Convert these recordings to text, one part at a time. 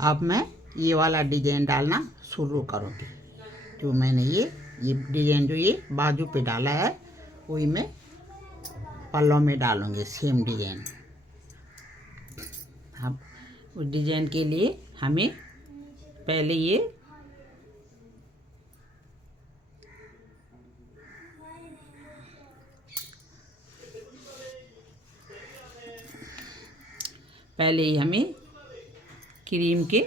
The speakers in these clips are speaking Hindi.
अब मैं ये वाला डिजाइन डालना शुरू करूँगी। जो मैंने ये डिजाइन जो ये बाजू पे डाला है वही मैं पल्लों में डालूँगी सेम डिजाइन। अब उस डिजाइन के लिए हमें पहले ही हमें क्रीम के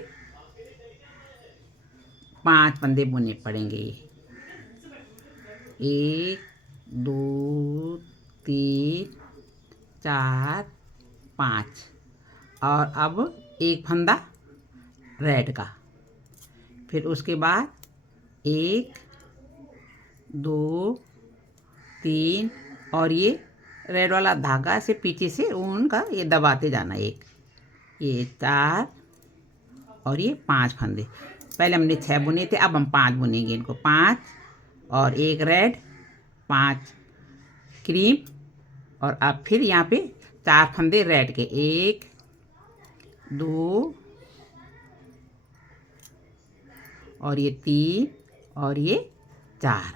5 फंदे बुनने पड़ेंगे। 1 2 3 4 5 और अब एक फंदा रेड का। फिर उसके बाद 1 2 3 और ये रेड वाला धागा से पीछे से उनका ये दबाते जाना। ये 4 और ये 5 फंदे। पहले हमने 6 बुने थे, अब हम 5 बुनेंगे इनको। 5 और 1 रेड, 5 क्रीम और अब फिर यहाँ पे 4 फंदे रेड के। 1 2 और ये 3 और ये 4।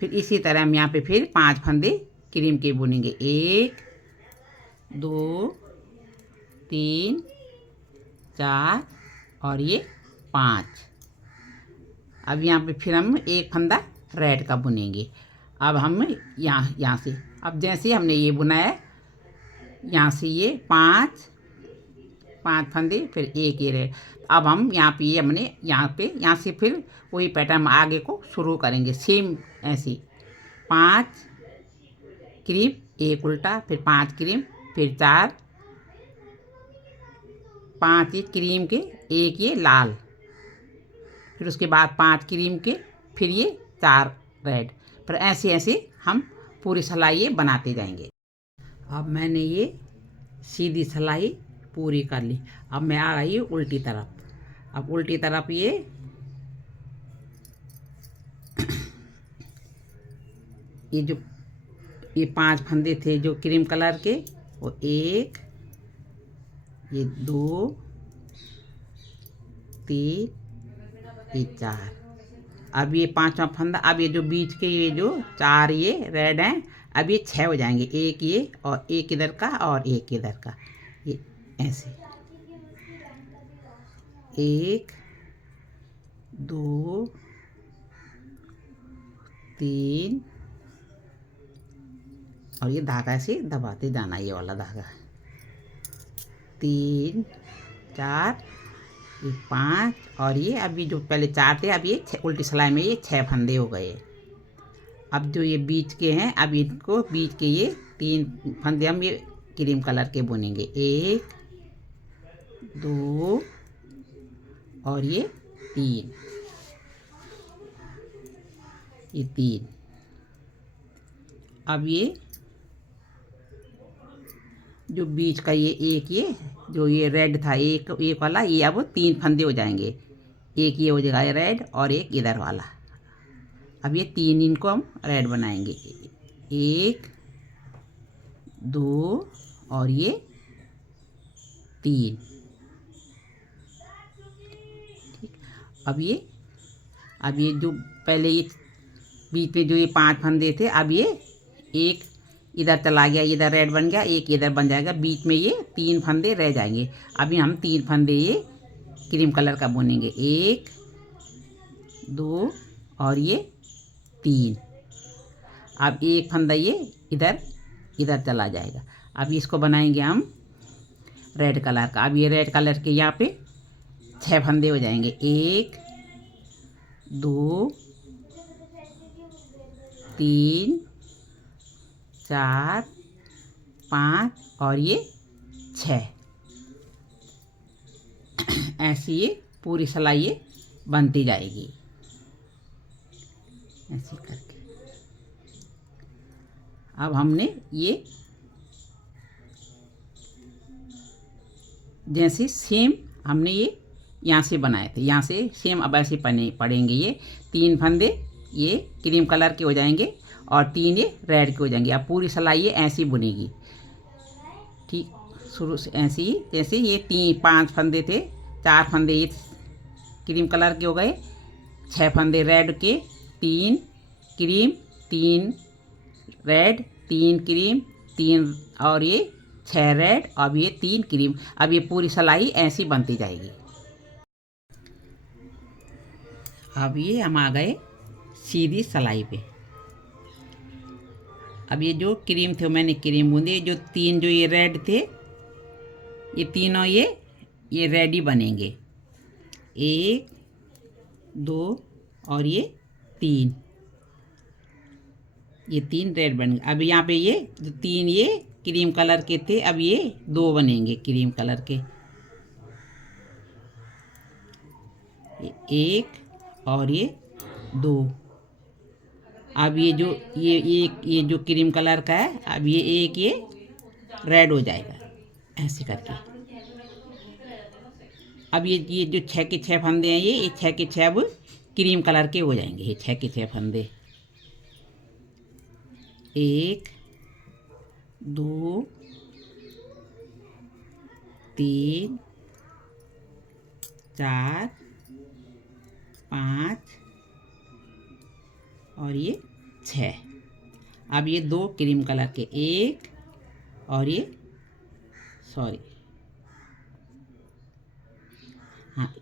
फिर इसी तरह हम यहाँ पे फिर 5 फंदे क्रीम के बुनेंगे। 1 2 3 4 और ये 5। अब यहाँ पे फिर हम एक फंदा रेड का बुनेंगे। अब हम यहाँ से अब जैसे हमने ये बुनाया यहाँ से ये 5 फंदे फिर एक ये रेड। अब हम यहाँ पे ये हमने यहाँ से फिर वही पैटर्न हम आगे को शुरू करेंगे सेम ऐसे। 5 क्रीम एक उल्टा, फिर 5 क्रीम, फिर 4 5 ये क्रीम के, एक ये लाल, फिर उसके बाद 5 क्रीम के, फिर ये 4 रेड। फिर ऐसे ऐसे हम पूरी सिलाई ये बनाते जाएंगे। अब मैंने ये सीधी सिलाई पूरी कर ली। अब मैं आ गई उल्टी तरफ। अब उल्टी तरफ ये 5 फंदे थे जो क्रीम कलर के, वो 1 ये 2 3 ये 4। अब ये 5वां फंदा, अब ये जो बीच के ये जो 4 ये रेड हैं, अब ये 6 हो जाएंगे। एक ये और एक इधर का और एक इधर का, ये ऐसे 1 2 3 और ये धागा से दबाते जाना, ये वाला धागा। 3 4 ये 5 और ये अभी जो पहले 4 थे, अब ये उल्टी सिलाई में ये 6 फंदे हो गए। अब जो ये बीच के हैं, अब इनको बीच के ये 3 फंदे हम ये क्रीम कलर के बुनेंगे। 1 2 और ये 3 ये 3। अब ये जो बीच का ये जो ये रेड था एक वाला, ये अब 3 फंदे हो जाएंगे। एक ये हो जाएगा रेड और एक इधर वाला। अब ये 3 इनको हम रेड बनाएंगे। 1 2 और ये 3। ठीक। अब ये जो पहले ये बीच में जो ये 5 फंदे थे, अब ये एक इधर चला गया, इधर रेड बन गया, एक इधर बन जाएगा। बीच में ये 3 फंदे रह जाएंगे। अभी हम 3 फंदे ये क्रीम कलर का बुनेंगे। 1 2 और ये 3। अब एक फंदा ये इधर चला जाएगा। अब इसको बनाएंगे हम रेड कलर का। अब ये रेड कलर के यहाँ पे 6 फंदे हो जाएंगे। 1 2 3 4 5 और ये 6। ऐसी ये पूरी सिलाई ये बनती जाएगी ऐसे करके। अब हमने ये जैसे सेम हमने ये यहाँ से बनाए थे, यहाँ से सेम अब ऐसे पड़ेंगे। ये 3 फंदे ये क्रीम कलर के हो जाएंगे और 3 ये रेड के हो जाएंगे। अब पूरी सिलाई ये ऐसी बुनेगी। ठीक, शुरू से ऐसे ही जैसे ये 5 फंदे थे 4 फंदे ये क्रीम कलर के हो गए, 6 फंदे रेड के, 3 क्रीम, 3 रेड, 3 क्रीम, 3 और ये 6 रेड, अब ये 3 क्रीम। अब ये पूरी सिलाई ऐसी बनती जाएगी। अब ये हम आ गए सीधी सिलाई पे। अब ये जो क्रीम थे मैंने क्रीम बूंदे, जो 3 जो ये रेड थे, ये तीनों ये रेड ही बनेंगे। 1 2 और ये 3, ये 3 रेड बन गए। अब यहाँ पे ये जो 3 ये क्रीम कलर के थे, अब ये 2 बनेंगे क्रीम कलर के। 1 और ये 2। अब ये जो ये जो क्रीम कलर का है, अब ये एक ये रेड हो जाएगा ऐसे करके। अब ये जो 6 के 6 फंदे हैं, ये 6 के 6 अब क्रीम कलर के हो जाएंगे। ये 6 के 6 फंदे, 1 2 3 4 5 और ये 6। अब ये 2 क्रीम कलर के, 1 और ये सॉरी हाँ,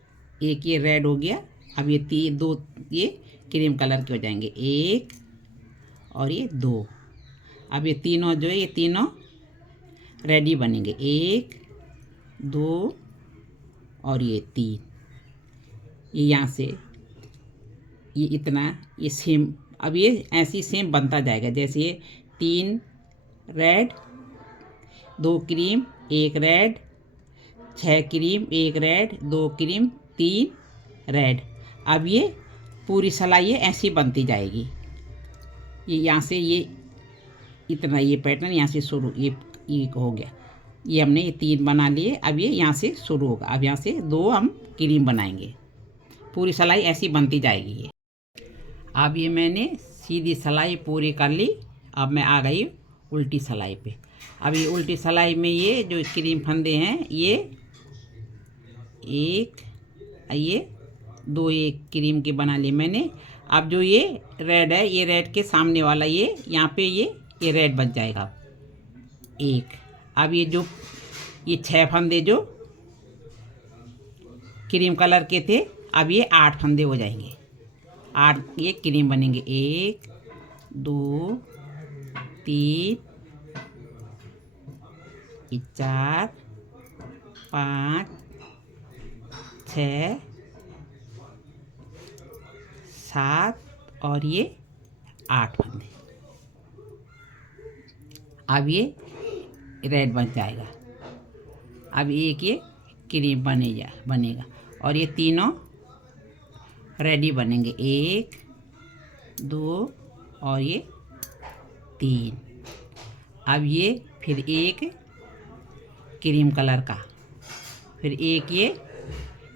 एक ये रेड हो गया। अब ये 2 ये क्रीम कलर के हो जाएंगे, 1 और ये 2। अब ये तीनों जो है ये तीनों रेडी बनेंगे, 1 2 और ये 3। ये यहाँ से ये इतना ये सेम, अब ये ऐसी सेम बनता जाएगा। जैसे ये 3 red, 2 cream, 1 red, 6 cream, 1 red, 2 cream, 3 red. अब ये पूरी सिलाई ऐसी बनती जाएगी। ये यहाँ से ये इतना ये पैटर्न यहाँ से शुरू, ये हो गया। ये हमने ये 3 बना लिए। अब ये यहाँ से शुरू होगा। अब यहाँ से 2 हम क्रीम बनाएंगे। पूरी सिलाई ऐसी बनती जाएगी ये। अब ये मैंने सीधी सिलाई पूरी कर ली। अब मैं आ गई उल्टी सिलाई पे। अब ये उल्टी सिलाई में ये जो क्रीम फंदे हैं, ये 1 ये 2 ये क्रीम के बना लिए मैंने। अब जो ये रेड है, ये रेड के सामने वाला ये यहाँ पे ये रेड बच जाएगा 1। अब ये जो ये 6 फंदे जो क्रीम कलर के थे, अब ये 8 फंदे हो जाएंगे। 8 ये क्रीम बनेंगे, 1 2 3 4 5 6 7 और ये 8 फंदे। अब ये रेड बन जाएगा। अब एक ये क्रीम बनेगा और ये तीनों रेडी बनेंगे, 1 2 और ये 3। अब ये फिर एक क्रीम कलर का, फिर एक ये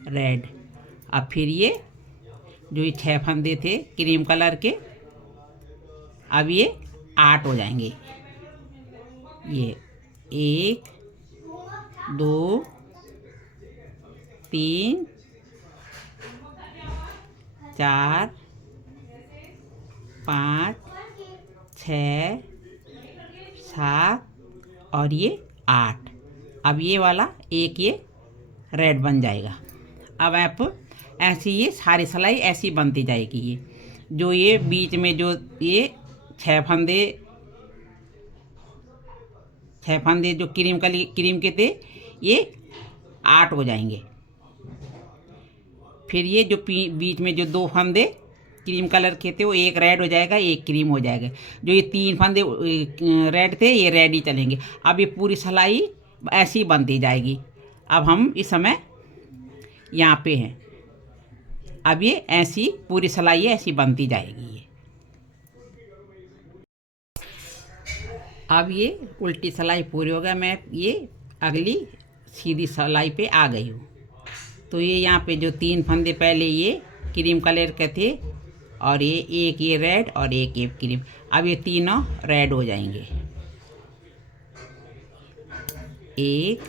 रेड। अब फिर ये जो ये 6 फंदे थे क्रीम कलर के, अब ये 8 हो जाएंगे। ये 1 2 3 4 5 6 7 और ये 8। अब ये वाला एक ये रेड बन जाएगा। अब आप ऐसी ये सारी सिलाई ऐसी बनती जाएगी। ये जो ये बीच में जो ये 6 फंदे जो क्रीम के थे, ये 8 हो जाएंगे। फिर ये जो बीच में जो 2 फंदे क्रीम कलर के थे, वो एक रेड हो जाएगा, एक क्रीम हो जाएगा। जो ये 3 फंदे रेड थे, ये रेड ही चलेंगे। अब ये पूरी सिलाई ऐसी बनती जाएगी। अब हम इस समय यहाँ पे हैं। अब ये ऐसी पूरी सिलाई ऐसी बनती जाएगी। ये अब ये उल्टी सिलाई पूरी हो गया। मैं ये अगली सीधी सिलाई पे आ गई हूँ। तो ये यहाँ पे जो 3 फंदे पहले ये क्रीम कलर के थे, और एक ये रेड और एक ये क्रीम। अब ये तीनों रेड हो जाएंगे, 1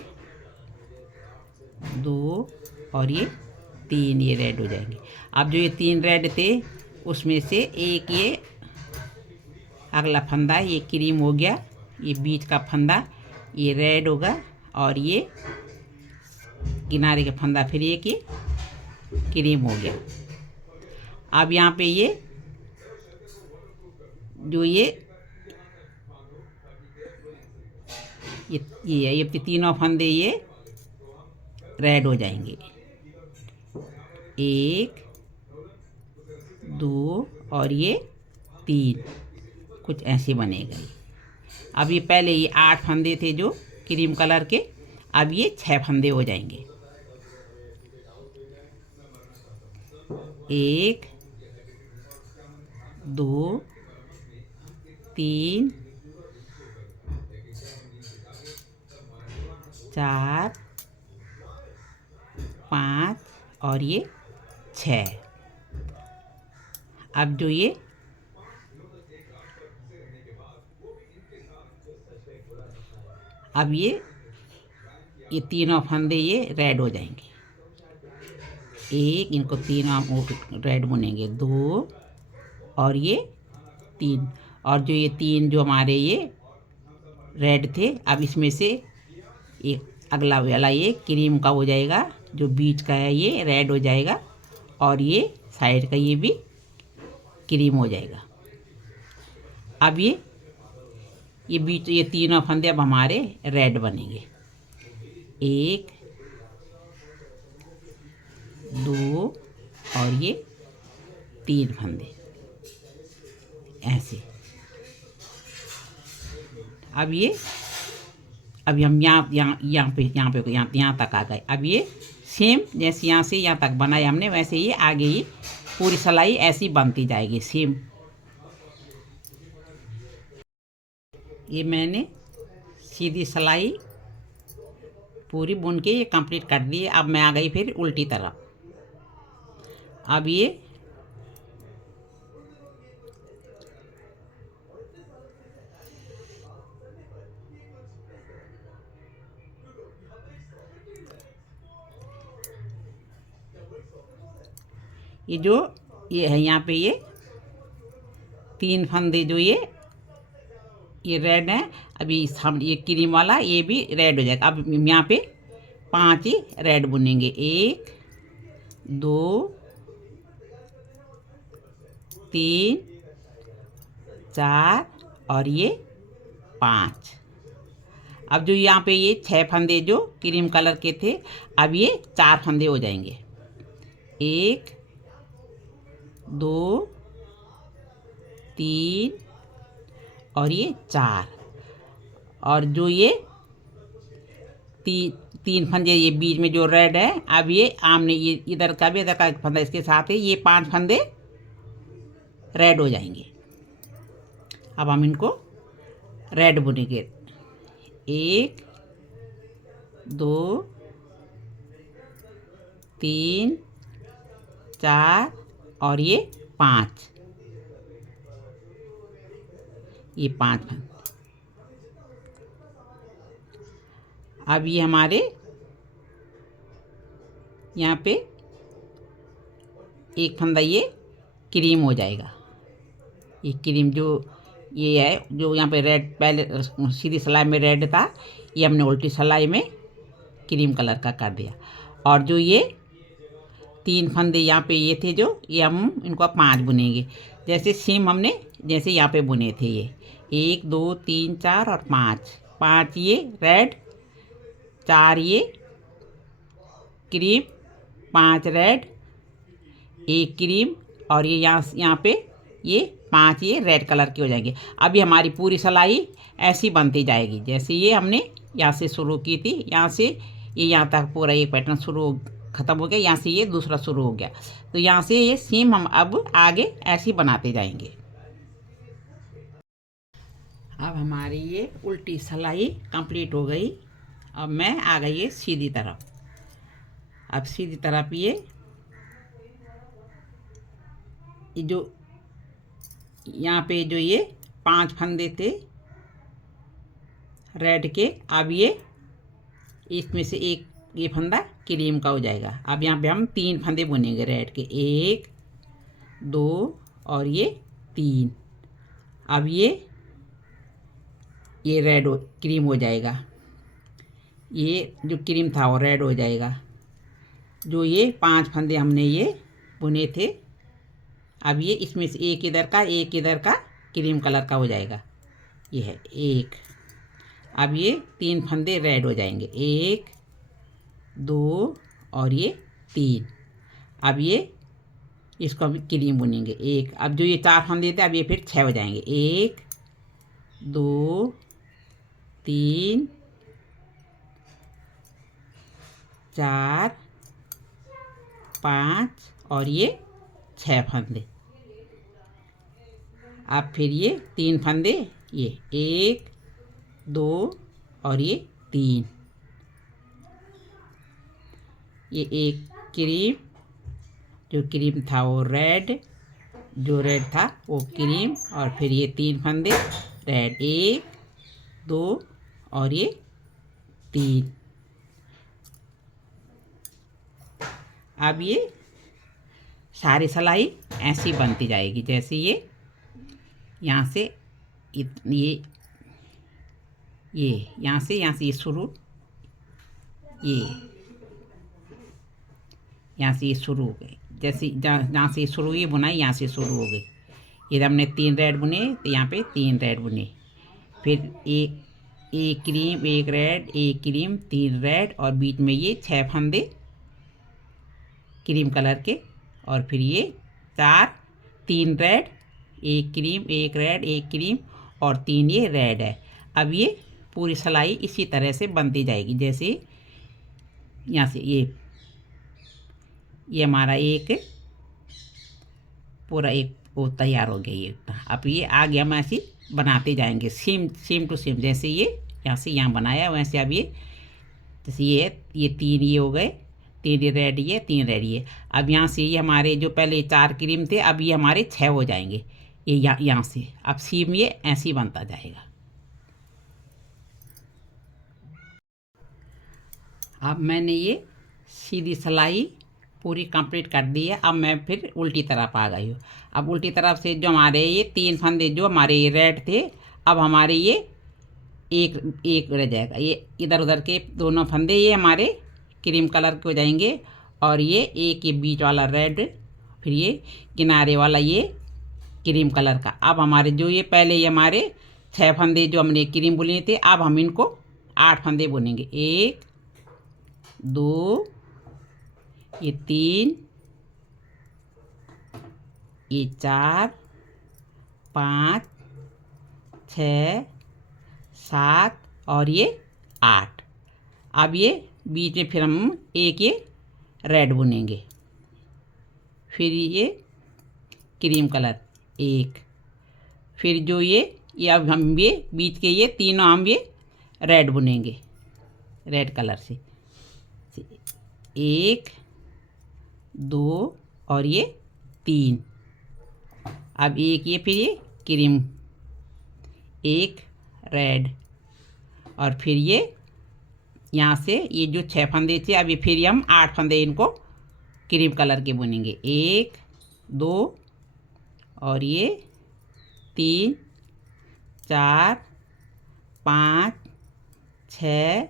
2 और ये 3 ये रेड हो जाएंगे। अब जो ये 3 रेड थे उसमें से एक ये अगला फंदा ये क्रीम हो गया, ये बीच का फंदा ये रेड होगा और ये किनारे का फंदा फिर एक ये क्रीम हो गया। अब यहाँ पे ये जो ये तीनों फंदे ये रेड हो जाएंगे। 1 2 और ये 3 कुछ ऐसे बनेगा। अब ये पहले ये 8 फंदे थे जो क्रीम कलर के, अब ये 6 फंदे हो जाएंगे। 1 2 3 4 5 और ये 6। अब जो अब ये तीनों फंदे ये रेड हो जाएंगे। इनको तीनों रेड बुनेंगे। 2 और ये 3 और जो ये 3 जो हमारे ये रेड थे, अब इसमें से एक अगला वाला ये क्रीम का हो जाएगा, जो बीच का है ये रेड हो जाएगा और ये साइड का ये भी क्रीम हो जाएगा। अब ये बीच ये तीनों फंदे अब हमारे रेड बनेंगे। 1 2 और ये 3 फंदे ऐसे। अब हम यहाँ तक आ गए। अब ये सेम जैसे यहाँ से यहाँ तक बनाया हमने, वैसे ही आगे ये पूरी सिलाई ऐसी बनती जाएगी सेम। ये मैंने सीधी सिलाई पूरी बुन के ये कंप्लीट कर दी। अब मैं आ गई फिर उल्टी तरफ। अब ये जो ये है यहाँ पे ये 3 फंदे जो ये रेड है। अभी हम ये क्रीम वाला ये भी रेड हो जाएगा। अब यहाँ पे 5 ही रेड बुनेंगे। 1 2 3 4 और ये 5। अब जो यहाँ पे ये 6 फंदे जो क्रीम कलर के थे, अब ये 4 फंदे हो जाएंगे। 1 2 3 और ये 4 और जो ये 3 फंदे ये बीच में जो रेड है, अब ये आमने ये इधर का भी इधर का फंदा इसके साथ ही ये 5 फंदे रेड हो जाएंगे। अब हम इनको रेड बुनेंगे। 1 2 3 4 और ये 5 ये 5 फंदे। अब ये हमारे यहाँ पे एक फंदा ये क्रीम हो जाएगा। ये क्रीम जो ये है जो यहाँ पे रेड पहले सीधी सिलाई में रेड था, ये हमने उल्टी सिलाई में क्रीम कलर का कर दिया। और जो ये 3 फंदे यहाँ पे ये थे जो ये हम इनको 5 बुनेंगे, जैसे सेम हमने जैसे यहाँ पे बुने थे। ये 1 2 3 4 और 5 ये रेड, 4 ये क्रीम, 5 रेड, 1 क्रीम और ये यहाँ पे ये 5 ये रेड कलर के हो जाएंगे। अभी हमारी पूरी सिलाई ऐसी बनती जाएगी जैसे ये हमने यहाँ से शुरू की थी। यहाँ से ये यहाँ तक पूरा ये पैटर्न शुरू ख़त्म हो गया, यहाँ से ये दूसरा शुरू हो गया, तो यहाँ से ये सेम हम अब आगे ऐसे बनाते जाएंगे। अब हमारी ये उल्टी सिलाई कंप्लीट हो गई। अब मैं आ गई है सीधी तरफ। अब सीधी तरफ ये जो यहाँ पे जो ये 5 फंदे थे रेड के, अब ये इसमें से एक ये फंदा क्रीम का हो जाएगा। अब यहाँ पे हम 3 फंदे बुनेंगे रेड के, 1 2 और ये 3। अब ये रेड क्रीम हो जाएगा, ये जो क्रीम था वो रेड हो जाएगा। जो ये 5 फंदे हमने ये बुने थे, अब ये इसमें से एक इधर का क्रीम कलर का हो जाएगा। ये है 1। अब ये 3 फंदे रेड हो जाएंगे, 1 2 और ये 3। अब ये इसको हम क्रीम बुनेंगे 1। अब जो ये 4 फंदे थे अब ये फिर 6 हो जाएंगे, 1 2 3 4 5 और ये 6 फंदे। अब फिर ये 3 फंदे, ये 1 2 और ये 3। ये एक क्रीम, जो क्रीम था वो रेड, जो रेड था वो क्रीम, और फिर ये 3 फंदे रेड, 1 2 और ये 3। अब ये सारी सिलाई ऐसी बनती जाएगी, जैसे ये यहाँ से ये यहाँ से ये शुरू, ये यहाँ से ये शुरू हो गई, जैसे जहाँ से शुरू हुई बुनाई यहाँ से शुरू हो गई। इधर हमने 3 रेड बुने तो यहाँ पे 3 रेड बुने, फिर एक क्रीम, एक रेड, एक क्रीम, 3 रेड, और बीच में ये 6 फंदे क्रीम कलर के, और फिर ये 3 रेड, एक क्रीम, एक रेड, एक क्रीम, और 3 ये रेड है। अब ये पूरी सिलाई इसी तरह से बनती जाएगी, जैसे यहाँ से ये हमारा एक पूरा एक वो तैयार हो गया ये इतना। अब ये आगे हम ऐसे बनाते जाएंगे सेम टू सेम, जैसे ये यहाँ से यहाँ बनाया वैसे। अब ये जैसे ये 3 ये हो गए, 3 रेड, ये 3 रेड, ये। अब यहाँ से ये हमारे जो पहले 4 क्रीम थे अब ये हमारे 6 हो जाएंगे, ये यहाँ से। अब सीम ये ऐसे ही बनता जाएगा। अब मैंने ये सीधी सिलाई पूरी कंप्लीट कर दी है। अब मैं फिर उल्टी तरफ आ गई हूँ। अब उल्टी तरफ से जो हमारे ये 3 फंदे जो हमारे ये रेड थे, अब हमारे ये एक रह जाएगा। ये इधर उधर के दोनों फंदे ये हमारे क्रीम कलर के हो जाएंगे, और ये बीच वाला रेड, फिर ये किनारे वाला ये क्रीम कलर का। अब हमारे जो ये पहले ये हमारे 6 फंदे जो हमने क्रीम बुने थे, अब हम इनको 8 फंदे बुनेंगे, 1 2 ये 3 ये 4 5 6 7 और ये 8। अब ये बीच में फिर हम एक ये रेड बुनेंगे, फिर ये क्रीम कलर 1, फिर जो ये अब हम ये बीच के ये तीनों हम ये रेड बुनेंगे रेड कलर से, 1 2 और ये 3। अब एक ये फिर ये क्रीम, एक रेड, और फिर ये यहाँ से ये जो 6 फंदे थे अब ये फिर हम 8 फंदे इनको क्रीम कलर के बुनेंगे, 1 2 और ये 3 4 5 6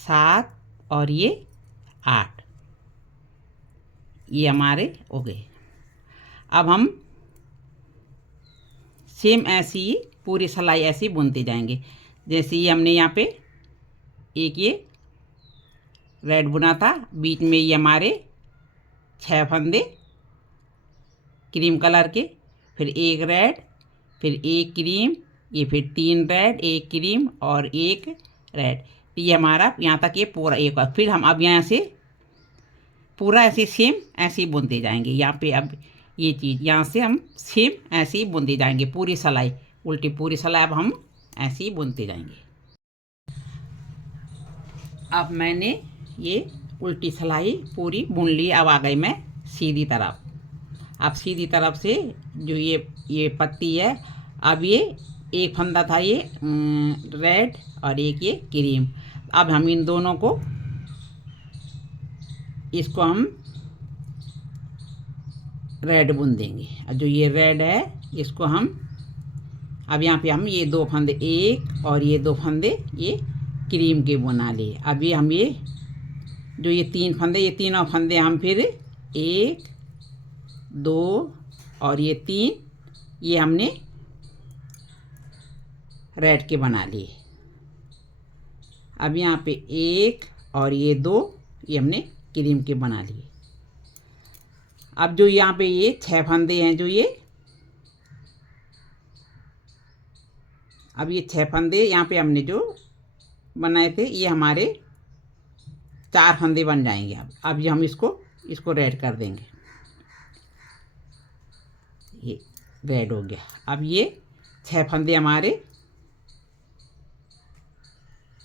7 और ये 8। ये हमारे हो गए। अब हम सेम ऐसी ही पूरी सिलाई ऐसी बुनते जाएंगे, जैसे ये हमने यहाँ पे एक ये रेड बुना था, बीच में ये हमारे 6 फंदे क्रीम कलर के, फिर एक रेड, फिर एक क्रीम, ये फिर 3 रेड, एक क्रीम और एक रेड। ये हमारा यहाँ तक ये पूरा एक बार। फिर हम अब यहाँ से पूरा ऐसे सेम ऐसे ही बुनते जाएंगे। यहाँ पे अब ये चीज़ यहाँ से हम सेम ऐसे ही बुनते जाएंगे, पूरी सिलाई उल्टी पूरी सिलाई अब हम ऐसे ही बुनते जाएंगे। अब मैंने ये उल्टी सिलाई पूरी बुन ली। अब आ गई मैं सीधी तरफ। अब सीधी तरफ से जो ये पत्ती है, अब ये एक फंदा था ये रेड और एक ये क्रीम। अब हम इन दोनों को इसको हम रेड बुन देंगे। अब जो ये रेड है इसको हम अब यहाँ पे हम ये 2 फंदे, एक और ये 2 फंदे ये क्रीम के बना लिए। अभी हम ये जो ये 3 फंदे, ये तीनों फंदे हम फिर 1 2 और ये 3 ये हमने रेड के बना लिए। अब यहाँ पे 1 और ये 2 ये हमने क्रीम के बना लिए। अब जो यहाँ पे ये 6 फंदे हैं, जो ये अब ये 6 फंदे यहाँ पे हमने जो बनाए थे, ये हमारे 4 फंदे बन जाएंगे। अब ये हम इसको रेड कर देंगे। ये रेड हो गया। अब ये 6 फंदे हमारे,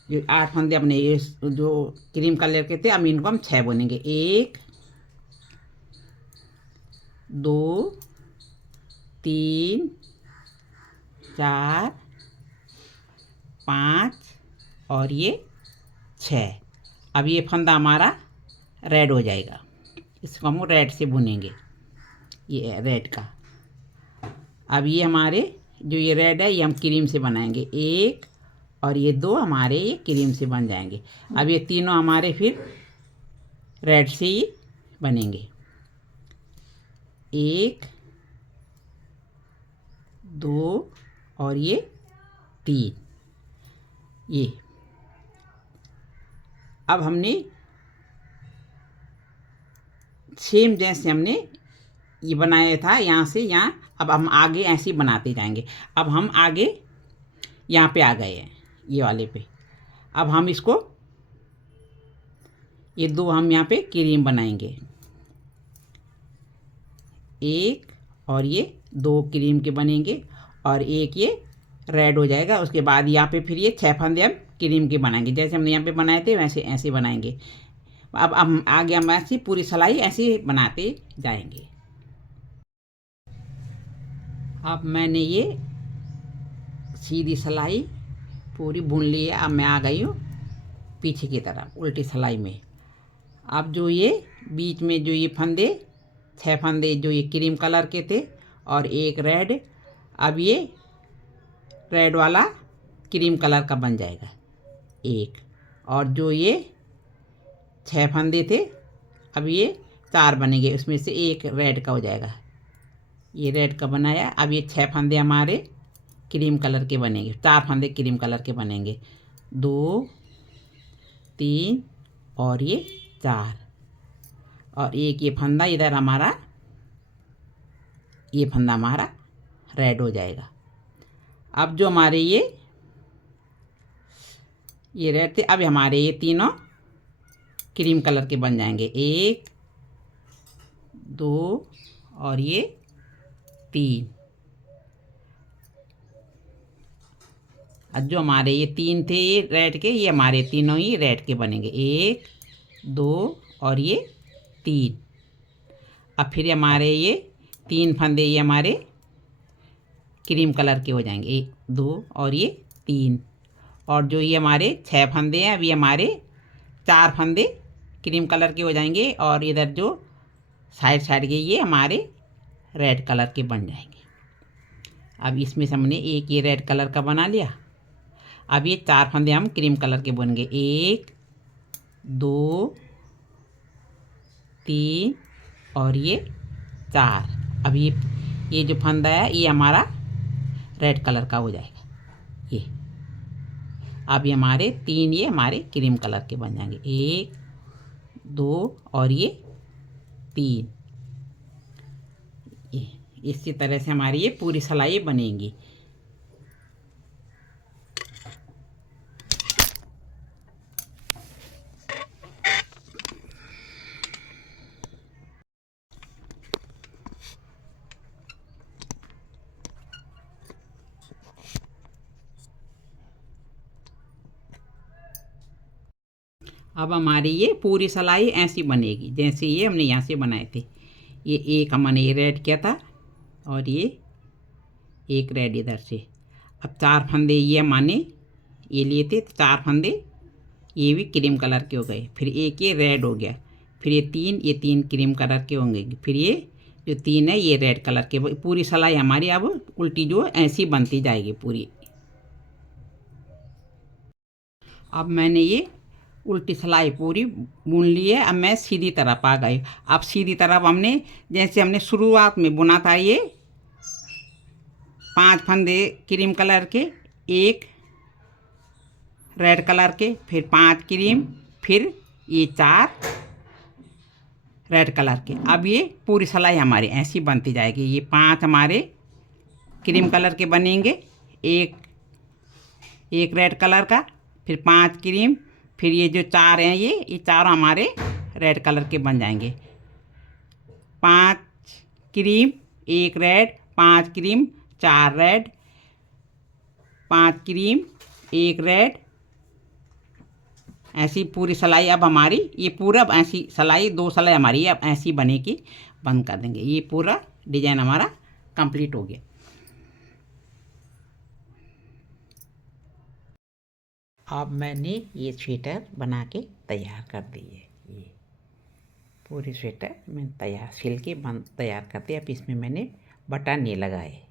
जो 8 फंदे अपने ये जो क्रीम कलर के थे, अब इनको हम 6 बुनेंगे। 1 2 3 4 5 और ये 6। अब ये फंदा हमारा रेड हो जाएगा। इसको हम रेड से बुनेंगे, ये रेड का। अब ये हमारे जो ये रेड है ये हम क्रीम से बनाएंगे। 1 और ये 2 हमारे ये क्रीम से बन जाएंगे। अब ये तीनों हमारे फिर रेड से ही बनेंगे। 1 2 और ये 3। ये अब हमने सेम जैसे हमने ये बनाया था यहाँ से यहाँ, अब हम आगे ऐसे ही बनाते जाएंगे। अब हम आगे यहाँ पे आ गए हैं, ये वाले पे। अब हम इसको ये 2 हम यहाँ पे क्रीम बनाएंगे। 1 और ये 2 क्रीम के बनेंगे और 1 ये रेड हो जाएगा। उसके बाद यहाँ पे फिर ये 6 फंदे हम क्रीम के बनाएंगे। जैसे हमने यहाँ पे बनाए थे वैसे ऐसे बनाएंगे। अब हम आगे हम ऐसी पूरी सिलाई ऐसे बनाते जाएंगे। अब मैंने ये सीधी सिलाई पूरी बुन ली है। अब मैं आ गई हूँ पीछे की तरफ उल्टी सिलाई में। अब जो ये बीच में जो ये फंदे 6 फंदे जो ये क्रीम कलर के थे और 1 रेड, अब ये रेड वाला क्रीम कलर का बन जाएगा 1। और जो ये 6 फंदे थे, अब ये 4 बनेंगे, उसमें से 1 रेड का हो जाएगा। ये रेड का बनाया। अब ये 6 फंदे हमारे क्रीम कलर के बनेंगे, 4 फंदे क्रीम कलर के बनेंगे। 2 3 और ये 4 और 1 ये फंदा इधर हमारा, ये फंदा हमारा रेड हो जाएगा। अब जो हमारे ये रेड थे, अब हमारे ये तीनों क्रीम कलर के बन जाएंगे। 1 2 और ये 3। अब जो हमारे ये 3 थे ये रेड के, ये हमारे तीनों ही रेड के बनेंगे। 1 2 और ये 3। अब फिर हमारे ये 3 फंदे ये हमारे क्रीम कलर के हो जाएंगे। 1 2 और ये 3। और जो ये हमारे 6 फंदे हैं, अभी हमारे 4 फंदे क्रीम कलर के हो जाएंगे और इधर जो साइड साइड के ये हमारे रेड कलर के बन जाएंगे। अब इसमें से हमने एक ये रेड कलर का बना लिया। अब ये 4 फंदे हम क्रीम कलर के बन गए। 1 2 3 और ये 4। अब ये जो फंदा है ये हमारा रेड कलर का हो जाएगा। ये अब ये हमारे 3 ये हमारे क्रीम कलर के बन जाएंगे। 1 2 और ये 3। ये इसी तरह से हमारी ये पूरी सिलाई बनेगी। अब हमारी ये पूरी सिलाई ऐसी बनेगी जैसे ये हमने यहाँ से बनाए थे। ये एक हमने ये रेड किया था और ये एक रेड इधर से। अब 4 फंदे ये माने ये लिए थे, 4 फंदे ये भी क्रीम कलर के हो गए। फिर एक ये रेड हो गया, फिर ये तीन क्रीम कलर के होंगे, फिर ये जो 3 है ये रेड कलर के। पूरी सिलाई हमारी अब उल्टी जो ऐसी बनती जाएगी पूरी। अब मैंने ये उल्टी सिलाई पूरी बुन ली है। अब मैं सीधी तरफ आ गई। अब सीधी तरफ हमने जैसे हमने शुरुआत में बुना था, ये 5 फंदे क्रीम कलर के, एक रेड कलर के, फिर 5 क्रीम, फिर ये 4 रेड कलर के। अब ये पूरी सिलाई हमारी ऐसी बनती जाएगी। ये 5 हमारे क्रीम कलर के बनेंगे, एक रेड कलर का, फिर 5 क्रीम, फिर ये जो 4 हैं ये 4 हमारे रेड कलर के बन जाएंगे। 5 क्रीम, एक रेड, 5 क्रीम, 4 रेड, 5 क्रीम, एक रेड, ऐसी पूरी सिलाई अब हमारी ये पूरा ऐसी सिलाई 2 सिलाई हमारी अब ऐसी बनेगी। बंद कर देंगे। ये पूरा डिजाइन हमारा कंप्लीट हो गया। अब मैंने ये स्वेटर बना के तैयार कर दी है। ये पूरी स्वेटर मैंने तैयार सिल के तैयार कर दिया। अब इसमें मैंने बटन नहीं लगाए।